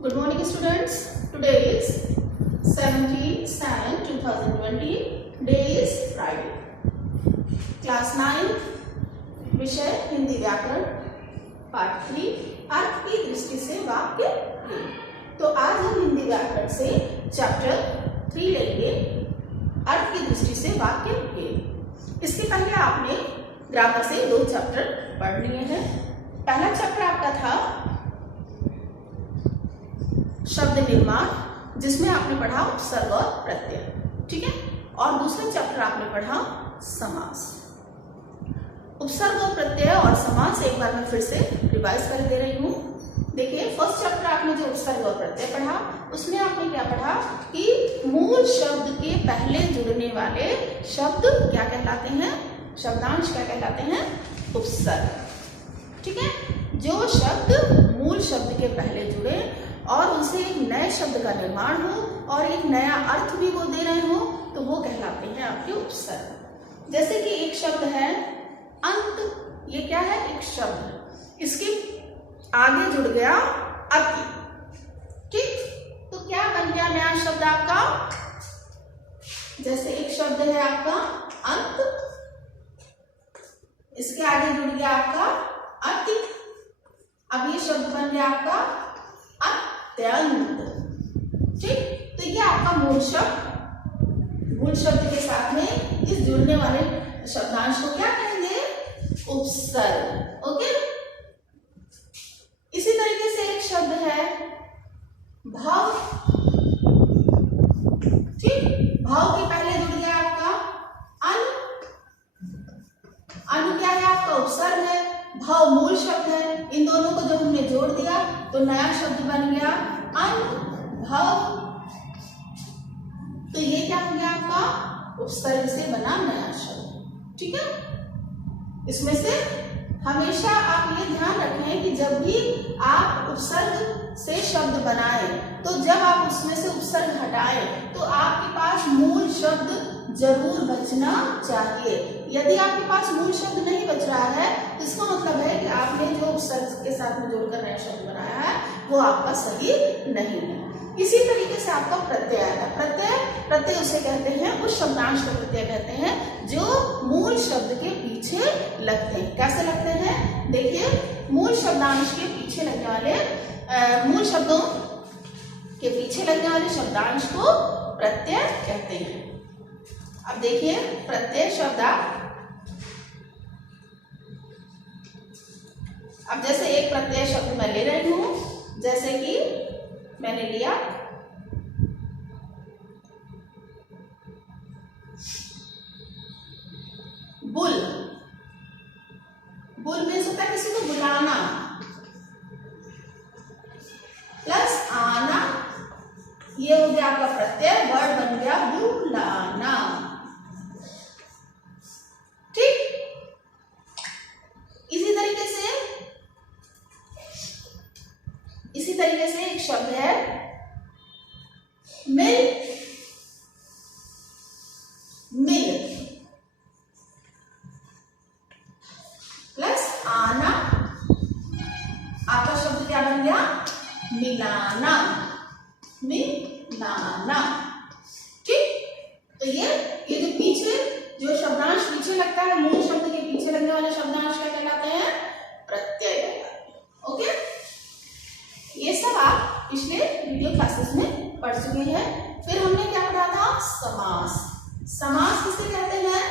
Good morning students. Today is 17/7/2020. Day is Friday. Class 9 विषय हिंदी व्याकरण पाठ 3 अर्थ की दृष्टि से वाक्य के। तो आज हम हिंदी व्याकरण से चैप्टर 3 लेंगे अर्थ की दृष्टि से वाक्य के। इसके पहले आपने ग्रामर से 2 चैप्टर पढ़ लिए हैं। पहला चैप्टर आपका था शब्द निर्माण, जिसमें आपने पढ़ा उपसर्ग और प्रत्यय, ठीक है। और दूसरा चैप्टर आपने पढ़ा समास। उपसर्ग और प्रत्यय और समास एक बार मैं फिर से रिवाइज कर दे रही हूँ। देखिए, फर्स्ट चैप्टर आपने जो उपसर्ग और प्रत्यय पढ़ा, उसमें आपने क्या पढ़ा कि मूल शब्द के पहले जुड़ने वाले शब्द क्या कहलाते हैं, शब्दांश क्या कहलाते हैं, उपसर्ग, ठीक है। जो शब्द मूल शब्द के पहले जुड़े और उनसे एक नए शब्द का निर्माण हो और एक नया अर्थ भी वो दे रहे हो, तो वो कहलाते हैं आपके उपसर्ग। जैसे कि एक शब्द है अंत, ये क्या है, एक शब्द, इसके आगे जुड़ गया अति, ठीक। तो क्या बन गया नया शब्द आपका, जैसे एक शब्द है आपका अंत, इसके आगे जुड़ गया आपका अति, अब ये शब्द बन गया आपका अत्यंत, ठीक। तो ये आपका मूल शब्द के साथ में इस जुड़ने वाले शब्दांश को क्या कहेंगे, उपसर्ग, ओके। इसी तरीके से एक शब्द है भाव, ठीक। भाव के पहले जुड़ गया आपका अनु, अनु क्या है आपका उपसर्ग है, भाव मूल शब्द है। इन दोनों को जब हमने जोड़ दिया तो नया शब्द बन गया अनुभव। तो ये क्या हो गया आपका उपसर्ग से बना नया शब्द, ठीक है। इसमें से हमेशा आप ये ध्यान रखें कि जब भी आप उपसर्ग से शब्द बनाएं, तो जब आप उसमें से उपसर्ग हटाएं तो आपके पास मूल शब्द जरूर बचना चाहिए। यदि आपके पास मूल शब्द नहीं बच रहा है तो इसका मतलब है कि आपने जो उपसर्ग के साथ में जोड़कर नया शब्द बनाया है वो आपका सही नहीं है। इसी तरीके से आपका प्रत्यय है। प्रत्यय उसे कहते हैं, उस शब्दांश को प्रत्यय कहते हैं जो मूल शब्द के पीछे लगते हैं। कैसे लगते हैं, देखिए, मूल शब्दांश के पीछे लगने वाले मूल शब्दों के पीछे लगने वाले शब्दांश को प्रत्यय कहते हैं। अब देखिए प्रत्यय शब्द, अब जैसे एक प्रत्यय शब्द मैं ले रही हूं, जैसे कि मैंने लिया बुल। बुल मीन्स होता है किसी को बुलाना, प्लस आना, ये हो गया आपका प्रत्यय, वर्ड बन गया बुलाना, ठीक। इसी तरीके से एक शब्द है मिल्क, मिल्क प्लस आना, आपका शब्द क्या बन गया, मिलाना, मिलाना, ठीक। तो ये जो पीछे जो शब्दांश पीछे लगता है, मूल शब्द के पीछे लगने वाले शब्दांश क्या कहलाते हैं, प्रत्यय कहलाते हैं, ओके। ये सब आप पिछले वीडियो क्लासेस में पढ़ चुके हैं। फिर हमने क्या पढ़ा था, समास। समास किसे कहते हैं,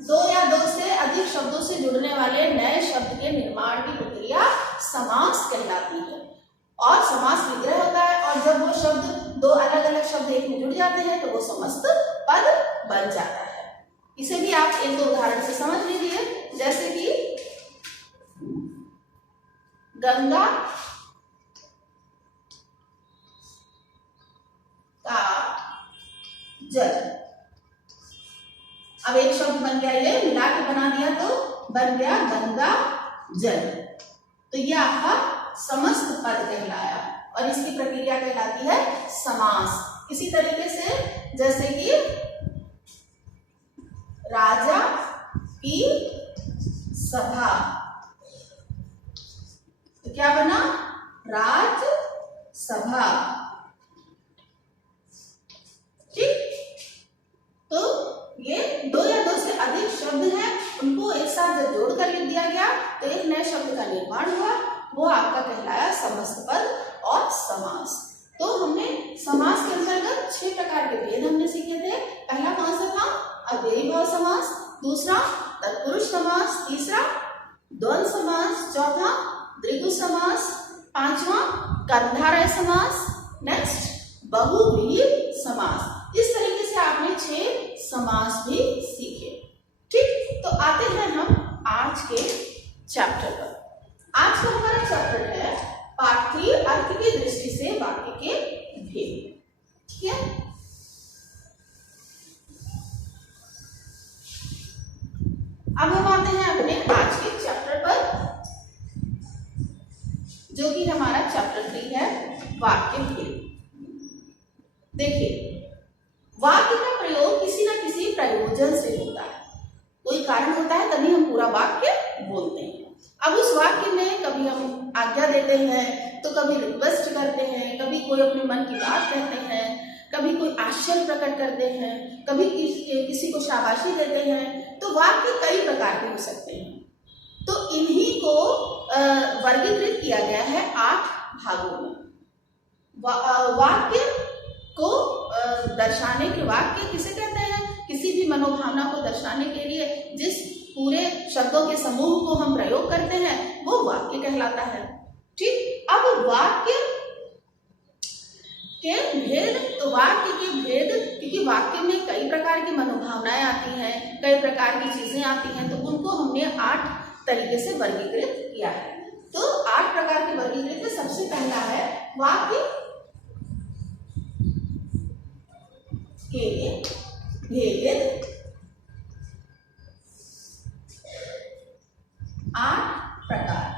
दो या दो से अधिक शब्दों से जुड़ने वाले नए शब्द के निर्माण की प्रक्रिया समास कहलाती है। और समास विग्रह होता है, और जब वो शब्द दो अलग अलग शब्द एक में जुड़ जाते हैं तो वो समस्त पद बन जाता है। इसे भी आप एक दो उदाहरण से समझ लीजिए, जैसे कि गंगा का जल। अब एक शब्द बन गया, ये मिला के बना दिया तो बन गया गंगा जल। तो ये आपका समस्त पद कहलाया और इसकी प्रक्रिया कहलाती है समास। इसी तरीके से जैसे कि राजा की सभा, तो क्या बना, राजसभा। ठीक, तो ये दो या दो से अधिक शब्द हैं, उनको एक साथ जब जोड़ कर लिख दिया गया तो एक नए शब्द का निर्माण हुआ, वो आपका कहलाया समस्त पद और समास। तो हमने समास के अंतर्गत 6 प्रकार के भेद हमने सीखे थे। पहला कौन सा था? अव्ययी भाव समास, दूसरा तत्पुरुष समास, तीसरा द्वंद्व समास, चौथा द्विगु समास, पांचवा कर्मधारय समास, नेक्स्ट बहुव्रीहि समास। इस तरीके से आपने 6 समास भी सीखे। ठीक, तो आते हैं हम आज के चैप्टर पर। आज का हमारा चैप्टर है पार्ट 3 अर्थ की दृष्टि से वाक्य के भेद। ठीक है, अब हम आते हैं अपने आज के चैप्टर पर, जो कि हमारा चैप्टर 3 है वाक्य भेद। देखिए, वाक्य का प्रयोग किसी न किसी प्रयोजन से होता है, कोई कारण होता है तभी हम पूरा वाक्य बोलते हैं। अब उस वाक्य में कभी हम आज्ञा देते हैं, तो कभी रिक्वेस्ट करते हैं, कभी कोई अपने मन की बात कहते हैं, कभी कोई आश्चर्य प्रकट करते हैं, कभी किसी को शाबाशी देते हैं। तो वाक्य कई प्रकार के हो सकते हैं। तो इन्हीं को वर्गीकृत किया गया है 8 भागों में। वाक्य को दर्शाने के, वाक्य किसे कहते हैं? किसी भी मनोभावना को दर्शाने के लिए जिस पूरे शब्दों के समूह को हम प्रयोग करते हैं वो वाक्य कहलाता है। ठीक, अब वाक्य के भेद, तो वाक्य के भेद, क्योंकि वाक्य में कई प्रकार की मनोभावनाएं आती हैं, कई प्रकार की चीजें आती हैं, तो उनको हमने 8 तरीके से वर्गीकृत किया है। तो 8 प्रकार के वर्गीकृत। सबसे पहला है वाक्य के भेद 8 प्रकार।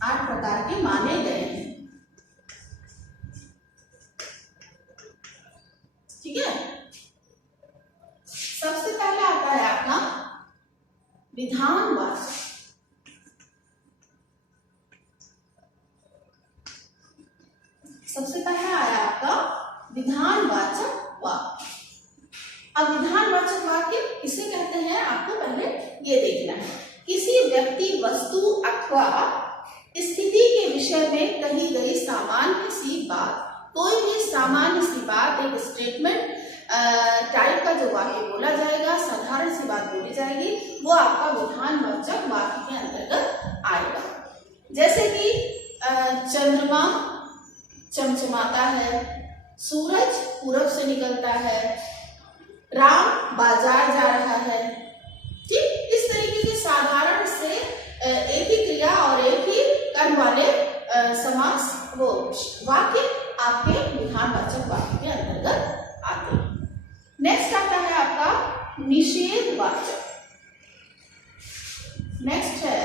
8 प्रकार के माने गए हैं। ठीक है, सबसे पहले आता है आपका विधानवाचक। सबसे पहले आया आपका विधानवाचक वाक्य। अब विधानवाचक वाक्य किसे कहते हैं आपको पहले ये देखना है। किसी व्यक्ति, वस्तु अथवा स्थिति के विषय में कही गई सामान्य सी बात, कोई भी सामान्य सी बात, एक स्टेटमेंट टाइप का जो वाक्य बोला जाएगा, साधारण सी बात बोली जाएगी, वो आपका विधानवाचक वाक्य के अंतर्गत आएगा। जैसे कि चंद्रमा चमचमाता है, सूरज पूरब से निकलता है, राम बाजार जा रहा है। ठीक, इस तरीके के साधारण से एक ही क्रिया और एक ही कर्म वाले समास, वो वाक्य आपके विधानवाचक वाक्य के अंतर्गत आते हैं। नेक्स्ट आता है आपका निषेधवाचक। नेक्स्ट है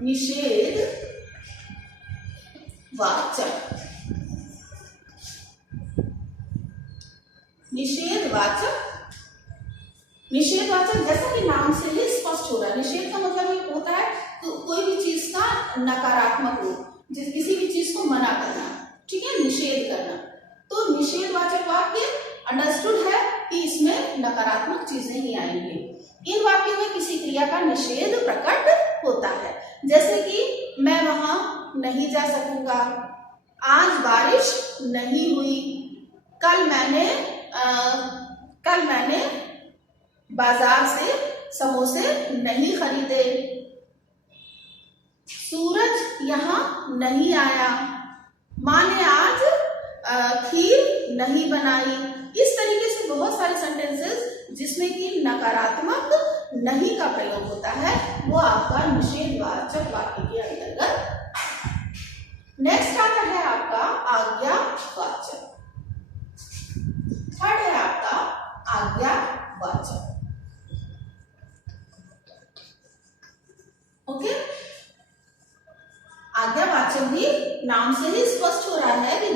निषेधवाचक। निषेधवाचक, निषेधवाचक जैसा कि नाम से ही स्पष्ट हो रहा है, निषेध का मतलब ये होता है तो कोई भी चीज का नकारात्मक रूप, जिस किसी भी चीज को मना करना। ठीक है, निषेध करना। तो निषेधवाचक वाक्य अंडरस्टूड है कि इसमें नकारात्मक चीजें ही आएंगी। इन वाक्यों में किसी क्रिया का निषेध प्रकट होता है, जैसे कि मैं वहां नहीं जा सकूंगा, आज बारिश नहीं हुई, कल मैंने बाजार से समोसे नहीं खरीदे, सूरज यहाँ नहीं आया, माँ ने आज खीर नहीं बनाई। इस तरीके से बहुत सारे सेंटेंसेस जिसमें कि नकारात्मक नहीं का प्रयोग होता है, वो आपका निषेधवाचक वाक्य के अंतर्गत। नेक्स्ट आता है आपका आज्ञावाचक। थर्ड है आपका आज्ञावाचक। ओके, आज्ञावाचक भी नाम से ही स्पष्ट हो रहा है कि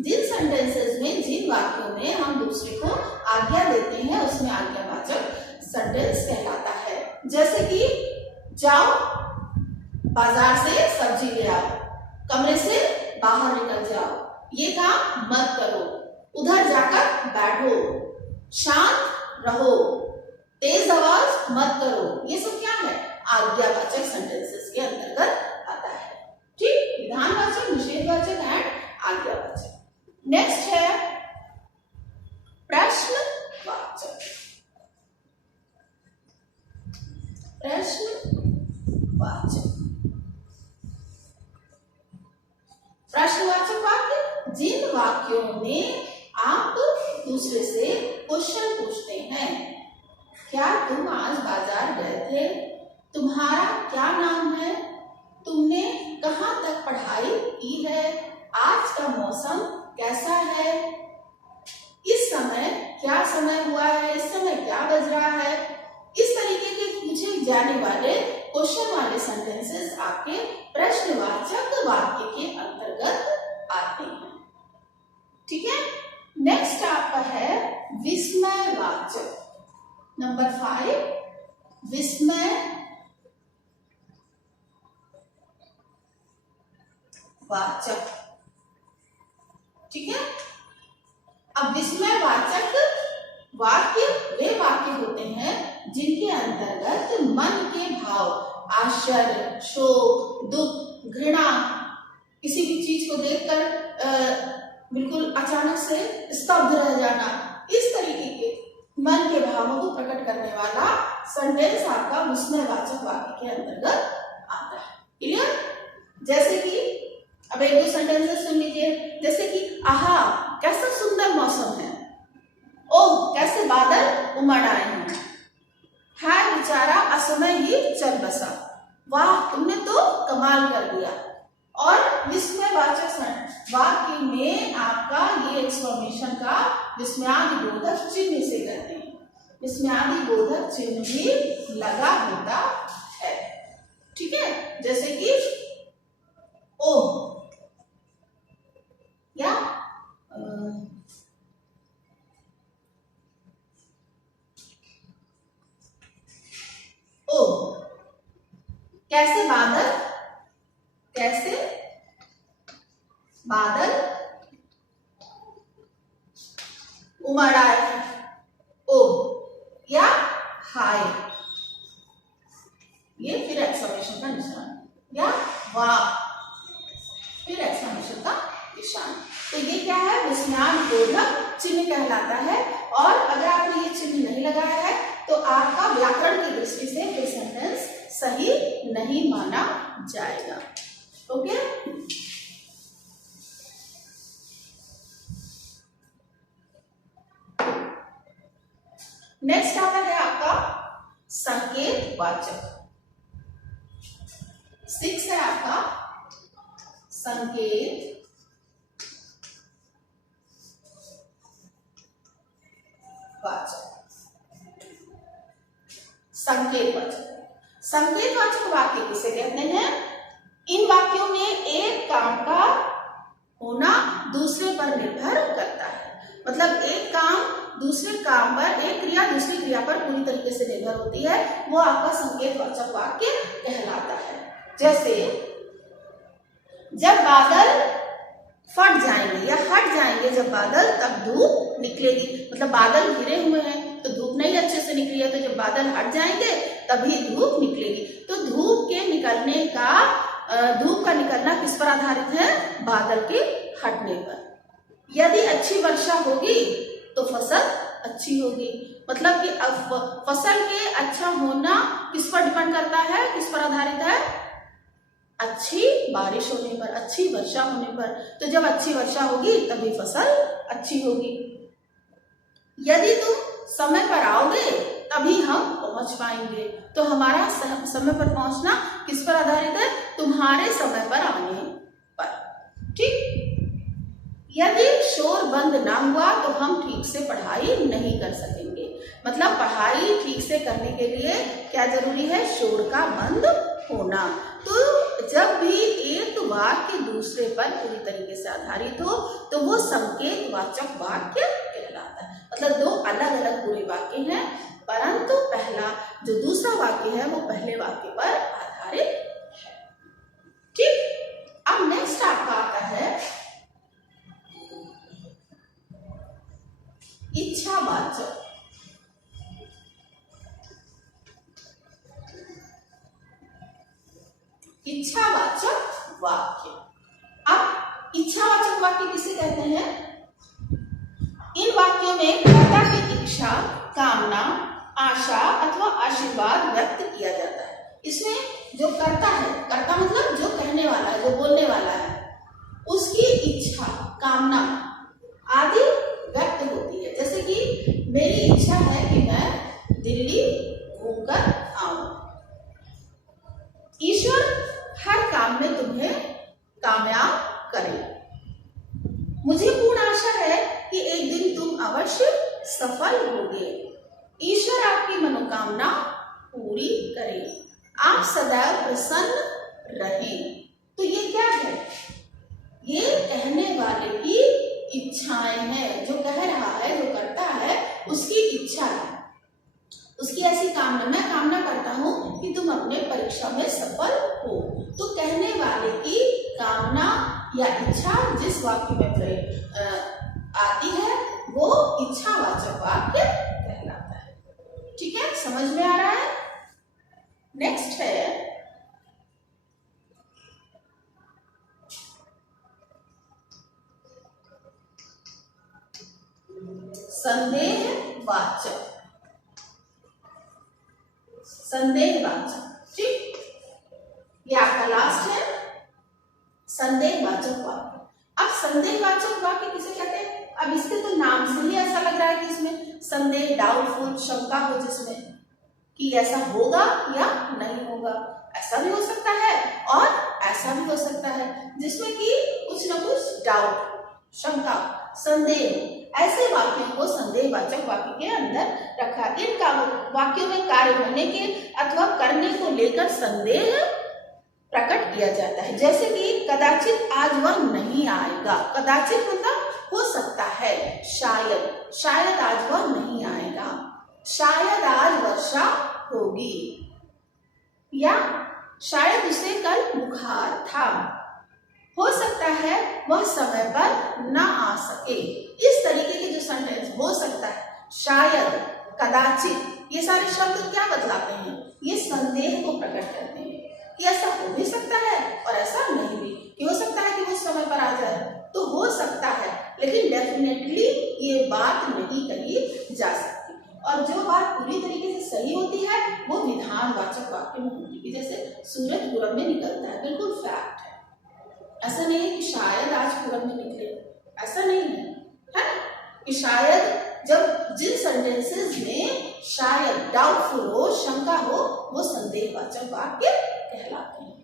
जिन सेंटेंसेस में, जिन वाक्यों में हम दूसरे को आज्ञा देते हैं, उसमें आज्ञावाचक सेंटेंस कहलाता है। जैसे कि जाओ बाजार से सब्जी ले आओ, कमरे से बाहर निकल जाओ, ये काम मत करो, उधर जाकर बैठो, शांत रहो, तेज आवाज मत करो। ये सब क्या है? आज्ञावाचक सेंटेंसेस के अंतर्गत आता है। ठीक, विधानवाचक, निषेधवाचक एंड आज्ञावाचक। नेक्स्ट है प्रश्नवाचक। प्रश्नवाचक, प्रश्नवाचक वाक्य जिन वाक्यों में आप दूसरे से क्वेश्चन पूछते हैं। क्या तुम आज बाजार गए थे? तुम्हारा क्या नाम है? तुमने कहाँ तक पढ़ाई की है? आज का मौसम कैसा है? इस समय क्या समय हुआ है? इस समय क्या बज रहा है? इस तरीके के पूछे जाने वाले क्वेश्चन वाले सेंटेंसेस आपके प्रश्नवाचक वाक्य के अंतर्गत आते हैं। ठीक है, नेक्स्ट आपका है विस्मयवाचक। नंबर 5, विस्मय वाचक। ठीक है, अब विस्मयवाचक वाक्य वे वाक्य होते हैं जिनके अंतर्गत मन के भाव, आश्चर्य, शोक, दुख, घृणा, किसी भी चीज को देखकर बिल्कुल अचानक से स्तब्ध रह जाना, इस तरीके के मन के भावों को प्रकट करने वाला सेंटेंस आपका विस्मयवाचक वाक्य के अंतर्गत आता है। क्लियर? जैसे कि अब एक दो सेंटेंसेस सुन लीजिए। जैसे कि आहा कैसा सुंदर मौसम है, ओह कैसे बादल उमड़ आए हैं, हाय बेचारा असमय ही चल बसा, वाह तुमने तो कमाल कर दिया। और विस्मयवाचक वाक्य में आपका ये एक्सक्लेमेशन का विस्मयादिबोधक चिन्ह से करते हैं, विस्मयादिबोधक चिन्ह भी लगा होता है। ठीक है, जैसे कि ओह या ओह कैसे बादल, कैसे बादल उमड़ आए हैं, ओह या हाय, ये फिर एक्सक्लेमेशन का निशान, या वाह फिर एक्सक्लेमेशन का निशान। तो ये क्या है? विस्मयादिबोधक चिन्ह कहलाता है। और अगर आपने ये चिन्ह नहीं लगाया है तो आपका व्याकरण की दृष्टि से ये सेंटेंस सही नहीं माना जाएगा। ओके, नेक्स्ट आता है आपका संकेतवाचक। 6 है आपका संकेत वाचक। संकेतवाचक, संकेतवाचक वाक्य किसे कहते हैं? इन वाक्यों में एक काम का होना दूसरे पर निर्भर करता है। मतलब एक काम दूसरे काम पर, एक क्रिया दूसरी क्रिया पर पूरी तरीके से निर्भर होती है, वो आपका संकेतवाचक वाक्य कहलाता है। जैसे जब बादल फट जाएंगे या हट जाएंगे जब बादल, तब धूप निकलेगी। मतलब बादल घिरे हुए हैं तो धूप नहीं अच्छे से निकली है, तो जब बादल हट जाएंगे तभी धूप निकलेगी। तो धूप के निकलने का, धूप का निकलना किस पर आधारित है? बादल के हटने पर। यदि अच्छी वर्षा होगी तो फसल अच्छी होगी। मतलब कि फसल के अच्छा होना किस पर डिपेंड करता है, किस पर आधारित है? अच्छी बारिश होने पर, अच्छी वर्षा होने पर। तो जब अच्छी वर्षा होगी तभी फसल अच्छी होगी। यदि तुम समय पर आओगे तभी हम पहुंच पाएंगे। तो हमारा समय पर पहुंचना किस पर आधारित है? तुम्हारे समय पर आने पर। ठीक, यदि शोर बंद ना हुआ तो हम ठीक से पढ़ाई नहीं कर सकेंगे। मतलब पढ़ाई ठीक से करने के लिए क्या जरूरी है? शोर का बंद होना। तो जब भी एक वाक्य दूसरे पर पूरी तरीके से आधारित हो तो वो संकेतवाचक वाक्य कहलाता है। मतलब दो अलग अलग पूरे वाक्य हैं, परंतु पहला जो दूसरा वाक्य है वो पहले वाक्य पर आधारित है। ठीक, अब नेक्स्ट आपका आता है इच्छावाचक। इच्छावाचक वाक्य। अब इच्छावाचक वाक्य किसे कहते हैं? इन वाक्यों में कर्ता की इच्छा, कामना, आशा अथवा आशीर्वाद व्यक्त किया जाता है। इसमें जो कर्ता है, कर्ता मतलब जो कहने वाला है, जो बोलने वाला है, उसकी इच्छा, कामना आदि व्यक्त होती है। जैसे कि मेरी इच्छा है कि मैं दिल्ली घूमकर आऊं। ईश्वर हर काम में तुम्हें कामयाब करे। मुझे पूर्ण आशा है कि एक दिन तुम अवश्य सफल होगे। ईश्वर आपकी मनोकामना पूरी करे। आप सदैव प्रसन्न रहें। तो ये क्या है? ये कहने वाले की इच्छाएं हैं। जो कह रहा है, जो करता है, उसकी इच्छा है, उसकी ऐसी कामना। मैं कामना करता हूं कि तुम अपने परीक्षा में सफल हो। तो कहने वाले की कामना या इच्छा जिस वाक्य में आती है वो इच्छावाचक वाक्य कहलाता है। ठीक है, समझ में आ रहा है? नेक्स्ट है संदेहवाचक। संदेहवाचक, ठीक, ये आपका लास्ट है संदेहवाचक वाक्य। अब संदेहवाचक वाक्य किसे कहते हैं? अब इसके तो नाम से ही ऐसा लग रहा है कि इसमें संदेह, डाउटफुल, शंका हो, जिसमें कि ऐसा होगा या नहीं होगा। ऐसा भी हो सकता है और ऐसा भी हो सकता है, जिसमें कि कुछ न कुछ डाउट, शंका, संदेह, ऐसे वाक्यों को संदेहवाचक वाक्य के अंदर रखा। इन वाक्यों में कार्य होने के अथवा करने को लेकर संदेह प्रकट किया जाता है। जैसे कि कदाचित आज वह नहीं आएगा। कदाचित मतलब हो सकता है, शायद, शायद आज वह नहीं आएगा, शायद आज वर्षा होगी, या शायद उसे कल बुखार था, हो सकता है वह समय पर न आ सके। इस तरीके के जो सेंटेंस हो सकता है, शायद, कदाचित, ये सारे शब्द क्या बतलाते हैं? ये संदेह को प्रकट करते हैं कि ऐसा हो भी सकता है और ऐसा नहीं भी, कि हो सकता है कि वो समय पर आ जाए, तो हो सकता है, लेकिन डेफिनेटली ये बात नहीं कही जा सकती। और जो बात पूरी तरीके से सही होती है वो विधानवाचक वाक्य में होती है। जैसे सूरज पूरब में निकलता है, बिल्कुल फैक्ट है। ऐसा नहीं है कि शायद आज पूरब में निकले, ऐसा नहीं है, है कि शायद, जब जिन सेंटेंसेस में शायद, डाउटफुल हो, शंका हो, वो संदेहवाचक वाक्य कहलाते हैं।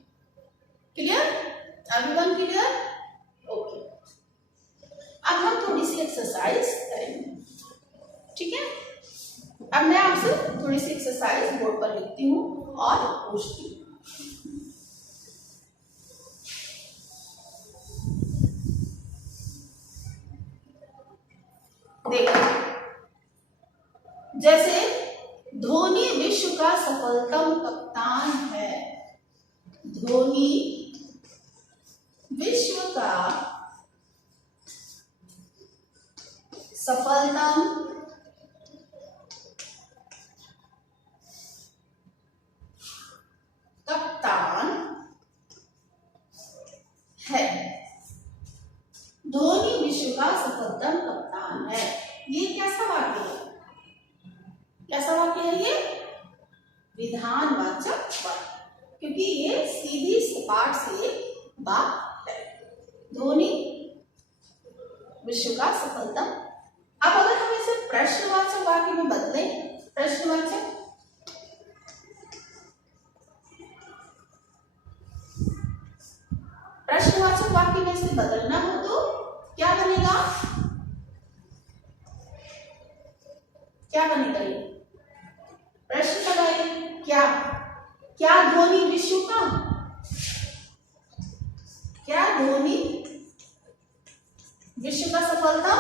क्लियर? Everyone clear? ओके। अब हम थोड़ी सी एक्सरसाइज करेंगे, ठीक है? अब मैं आपसे थोड़ी सी एक्सरसाइज बोर्ड पर लिखती हूँ और पूछती हूँ। देखो, जैसे धोनी विश्व का सफलतम कप्तान है। धोनी विश्व का सफलतम कप्तान है। धोनी विश्व का सफलतम कप्तान है। ये कैसा वाक्य है? कैसा वाक्य है ये? विधानवाचक वाक्य, क्योंकि ये सीधी सपाट से बात है। धोनी विश्व का सफलतम। अब अगर हम इसे प्रश्नवाचक वाक्य में बदलें, प्रश्नवाचक, प्रश्नवाचक वाक्य में इसे बदलना हो तो क्या बनेगा? क्या बनेगा? ये प्रश्न लगाइए, क्या क्या धोनी विश्व का, क्या धोनी विश्व का सफलता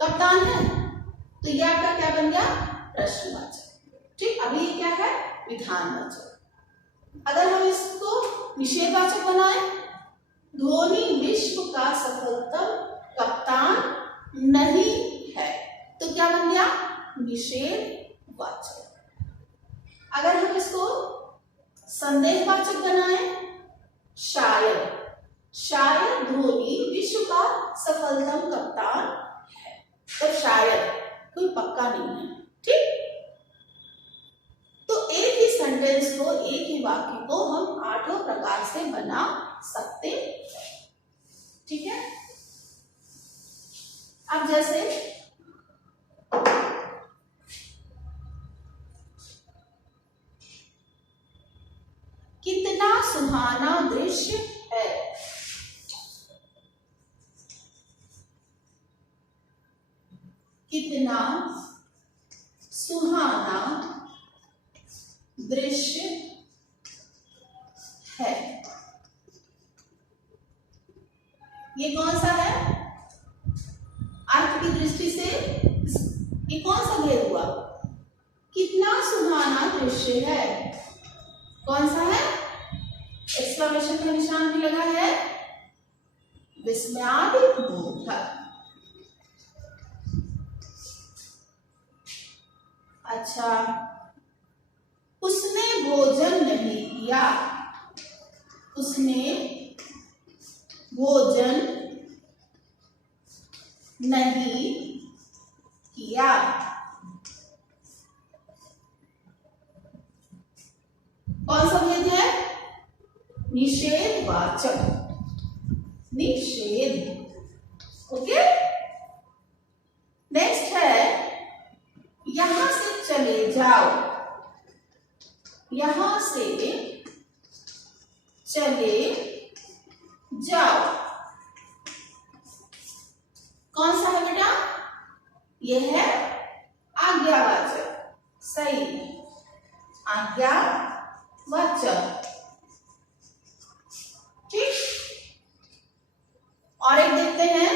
कप्तान है? तो ये आपका क्या बन गया? प्रश्नवाचक। ठीक, अभी ये क्या है, विधानवाचक। अगर हम इसको निषेधवाचक बनाए, धोनी विश्व का सफलतम कप्तान नहीं है, तो क्या बन गया, निषेधवाचक। अगर हम इसको संदेशवाचक बनाए, शायद धोनी विश्व का सफलतम कप्तान है, तो शायद कोई पक्का नहीं है। ठीक, तो एक ही सेंटेंस को, एक ही वाक्य को हम 8 प्रकार से बना सकते हैं। ठीक है, अब जैसे कितना सुहाना दृश्य है, कितना सुहाना दृश्य है, ये कौन सा है, अर्थ की दृष्टि से ये कौन सा भेद हुआ, कितना सुहाना दृश्य है, कौन सा है, एक्सक्लेमेशन का निशान भी लगा है, विस्मयादिबोधक। अच्छा, उसने भोजन नहीं किया, उसने भोजन नहीं किया, कौन सा भेद है, निषेधवाचक, निषेध। ओके, नेक्स्ट है यहां से चले जाओ, यहां से चले जाओ, कौन सा है बेटा, यह है आज्ञावाचक, सही, आज्ञावाचक। ठीक, और एक देखते हैं,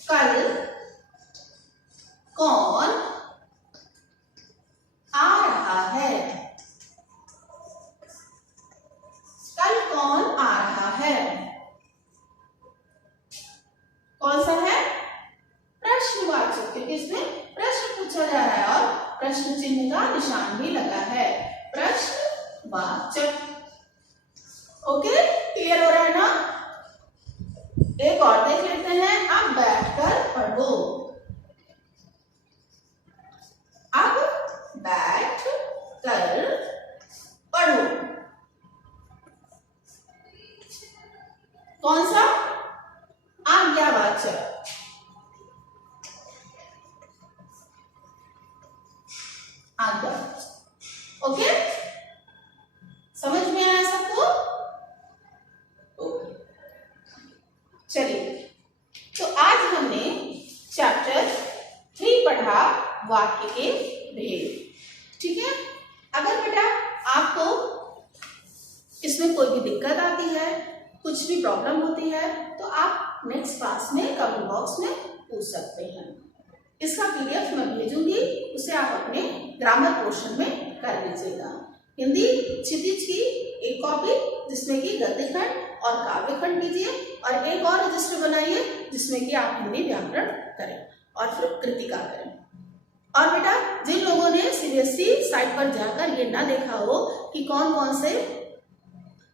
कल कौन आ रहा है, कल कौन आ रहा है, कौन सा है, प्रश्नवाचक, क्योंकि इसमें प्रश्न पूछा जा रहा है और प्रश्न चिन्ह का निशान भी लगा है, प्रश्नवाचक। ओके, क्लियर हो रहा है ना, एक और देख लेते हैं, अब बैठकर पढ़ो, अब बैठ कर पढ़ो, कौन सा, आज्ञावाचक, आज्ञावाचक। ओके, समझ में आया सबको, ओके, चलिए, तो आज हमने चैप्टर 3 पढ़ा, वाक्य के भेद। ठीक है, अगर बेटा आपको इसमें कोई भी दिक्कत आती है, कुछ भी प्रॉब्लम होती है, तो आप नेक्स्ट क्लास में कमेंट बॉक्स में पूछ सकते हैं। इसका PDF मैं भेजूंगी, उसे आप अपने ग्रामर पोर्शन में कर लीजिएगा। हिंदी क्षितिज की एक कॉपी जिसमें कि गद्यखंड और काव्यखंड कीजिए, और एक और रजिस्टर बनाइए जिसमें कि आप हिंदी व्याकरण करें और फिर कृतिका करें। और बेटा जिन लोगों ने CBSE साइट पर जाकर ये ना देखा हो कि कौन कौन से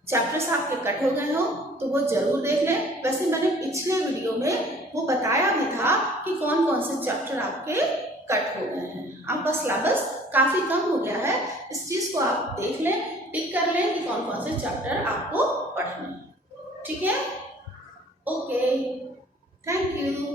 चैप्टर्स आपके कट हो गए हो, तो वो जरूर देख लें। वैसे मैंने पिछले वीडियो में वो बताया भी था कि कौन कौन से चैप्टर आपके कट हो गए हैं। आपका सिलेबस काफी कम हो गया है, इस चीज को आप देख लें, टिक कर लें कि कौन कौन से चैप्टर आपको पढ़ने। ठीक है, ओके, थैंक यू।